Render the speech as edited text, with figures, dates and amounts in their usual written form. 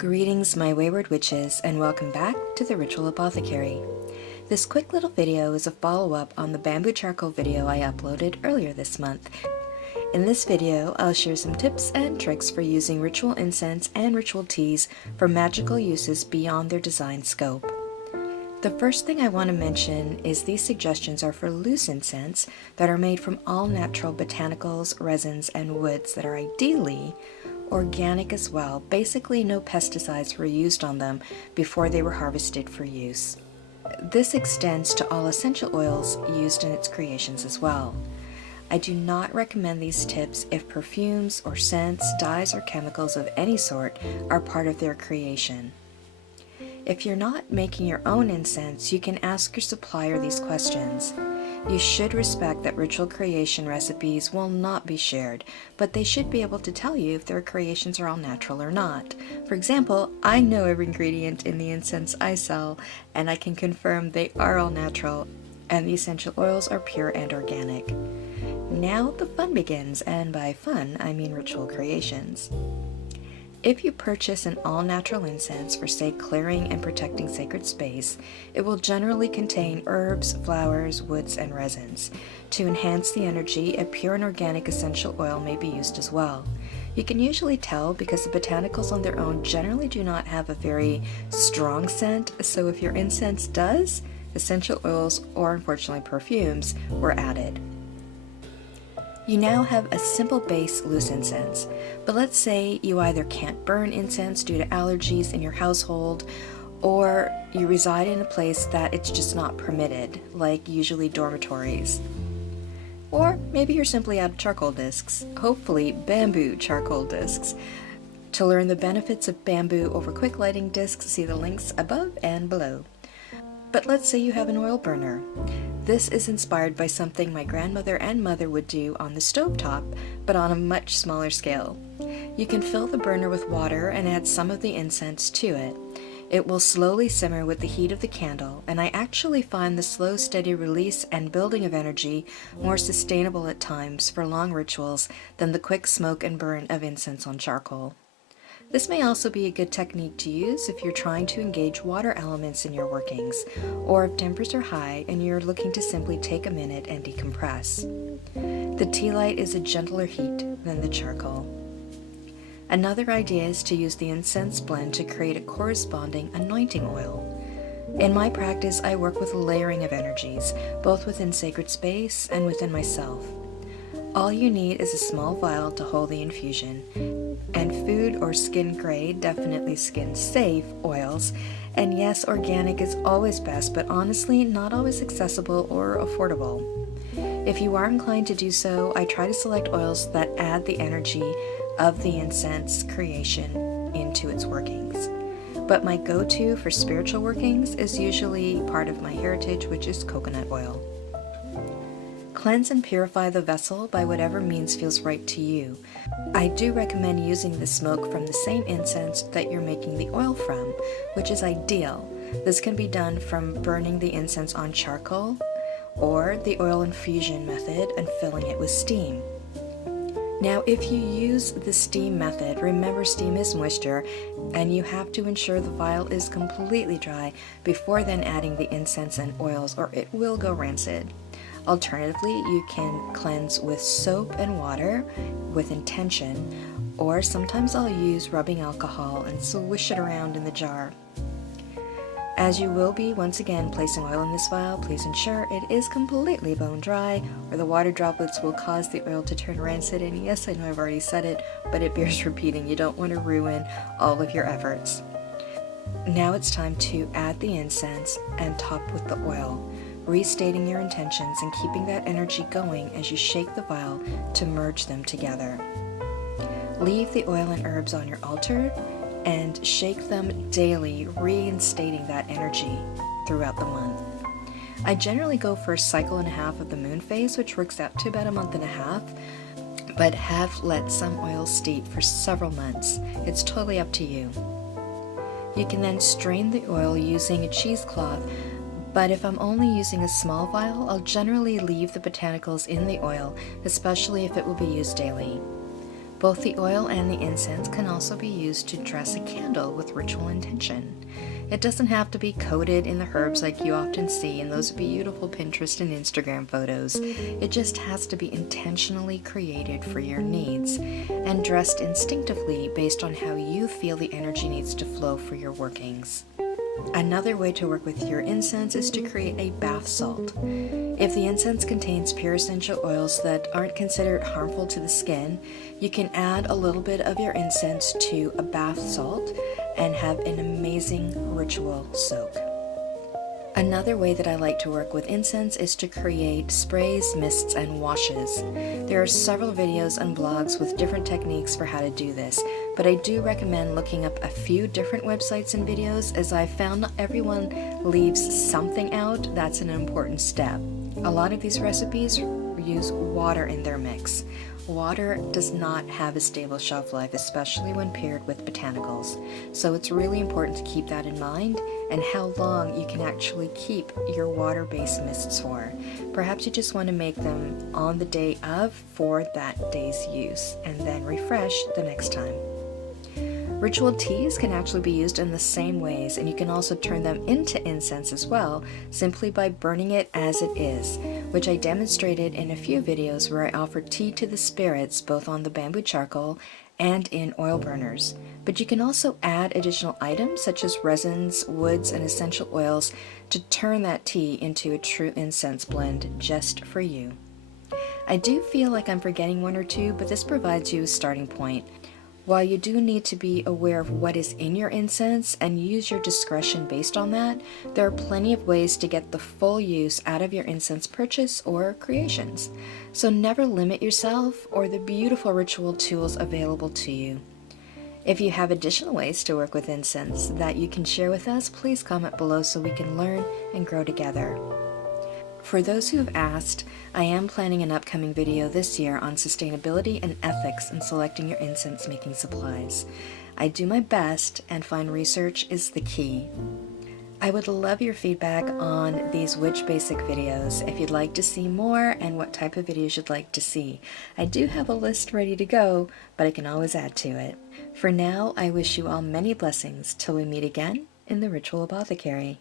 Greetings, my wayward witches, and welcome back to the Ritual Apothecary. This quick little video is a follow-up on the bamboo charcoal video I uploaded earlier this month. In this video, I'll share some tips and tricks for using ritual incense and ritual teas for magical uses beyond their design scope. The first thing I want to mention is these suggestions are for loose incense that are made from all natural botanicals, resins, and woods that are ideally organic as well. Basically, no pesticides were used on them before they were harvested for use. This extends to all essential oils used in its creations as well. I do not recommend these tips if perfumes or scents, dyes, or chemicals of any sort are part of their creation. If you're not making your own incense, you can ask your supplier these questions. You should respect that ritual creation recipes will not be shared, but they should be able to tell you if their creations are all natural or not. For example, I know every ingredient in the incense I sell, and I can confirm they are all natural, and the essential oils are pure and organic. Now the fun begins, and by fun, I mean ritual creations. If you purchase an all-natural incense for, say, clearing and protecting sacred space, it will generally contain herbs, flowers, woods, and resins. To enhance the energy, a pure and organic essential oil may be used as well. You can usually tell because the botanicals on their own generally do not have a very strong scent, so if your incense does, essential oils or unfortunately perfumes were added. You now have a simple base loose incense, but let's say you either can't burn incense due to allergies in your household, or you reside in a place that it's just not permitted, like usually dormitories. Or maybe you're simply out of charcoal discs, hopefully bamboo charcoal discs. To learn the benefits of bamboo over quick lighting discs, see the links above and below. But let's say you have an oil burner. This is inspired by something my grandmother and mother would do on the stovetop, but on a much smaller scale. You can fill the burner with water and add some of the incense to it. It will slowly simmer with the heat of the candle, and I actually find the slow, steady release and building of energy more sustainable at times for long rituals than the quick smoke and burn of incense on charcoal. This may also be a good technique to use if you're trying to engage water elements in your workings, or if tempers are high and you're looking to simply take a minute and decompress. The tea light is a gentler heat than the charcoal. Another idea is to use the incense blend to create a corresponding anointing oil. In my practice, I work with layering of energies, both within sacred space and within myself. All you need is a small vial to hold the infusion, and food or skin grade, definitely skin safe, oils, and yes, organic is always best, but honestly not always accessible or affordable. If you are inclined to do so, I try to select oils that add the energy of the incense creation into its workings. But my go-to for spiritual workings is usually part of my heritage, which is coconut oil. Cleanse and purify the vessel by whatever means feels right to you. I do recommend using the smoke from the same incense that you're making the oil from, which is ideal. This can be done from burning the incense on charcoal or the oil infusion method and filling it with steam. Now, if you use the steam method, remember steam is moisture, and you have to ensure the vial is completely dry before then adding the incense and oils, or it will go rancid. Alternatively, you can cleanse with soap and water with intention, or sometimes I'll use rubbing alcohol and swish it around in the jar. As you will be once again placing oil in this vial, please ensure it is completely bone dry, or the water droplets will cause the oil to turn rancid. And yes, I know I've already said it, but it bears repeating. You don't want to ruin all of your efforts. Now it's time to add the incense and top with the oil, restating your intentions and keeping that energy going as you shake the vial to merge them together. Leave the oil and herbs on your altar and shake them daily, reinstating that energy throughout the month. I generally go for a cycle and a half of the moon phase, which works out to about a month and a half, but have let some oils steep for several months. It's totally up to you. You can then strain the oil using a cheesecloth, but if I'm only using a small vial, I'll generally leave the botanicals in the oil, especially if it will be used daily. Both the oil and the incense can also be used to dress a candle with ritual intention. It doesn't have to be coated in the herbs like you often see in those beautiful Pinterest and Instagram photos. It just has to be intentionally created for your needs and dressed instinctively based on how you feel the energy needs to flow for your workings. Another way to work with your incense is to create a bath salt. If the incense contains pure essential oils that aren't considered harmful to the skin, you can add a little bit of your incense to a bath salt and have an amazing ritual soak. Another way that I like to work with incense is to create sprays, mists, and washes. There are several videos and blogs with different techniques for how to do this, but I do recommend looking up a few different websites and videos, as I found not everyone leaves something out. That's an important step. A lot of these recipes use water in their mix. Water does not have a stable shelf life, especially when paired with botanicals. So it's really important to keep that in mind and how long you can actually keep your water-based mists for. Perhaps you just want to make them on the day of for that day's use and then refresh the next time. Ritual teas can actually be used in the same ways, and you can also turn them into incense as well, simply by burning it as it is, which I demonstrated in a few videos where I offered tea to the spirits both on the bamboo charcoal and in oil burners. But you can also add additional items such as resins, woods, and essential oils to turn that tea into a true incense blend just for you. I do feel like I'm forgetting one or two, but this provides you a starting point. While you do need to be aware of what is in your incense and use your discretion based on that, there are plenty of ways to get the full use out of your incense purchase or creations. So never limit yourself or the beautiful ritual tools available to you. If you have additional ways to work with incense that you can share with us, please comment below so we can learn and grow together. For those who have asked, I am planning an upcoming video this year on sustainability and ethics in selecting your incense making supplies. I do my best and find research is the key. I would love your feedback on these witch basic videos, if you'd like to see more and what type of videos you'd like to see. I do have a list ready to go, but I can always add to it. For now, I wish you all many blessings till we meet again in the Ritual Apothecary.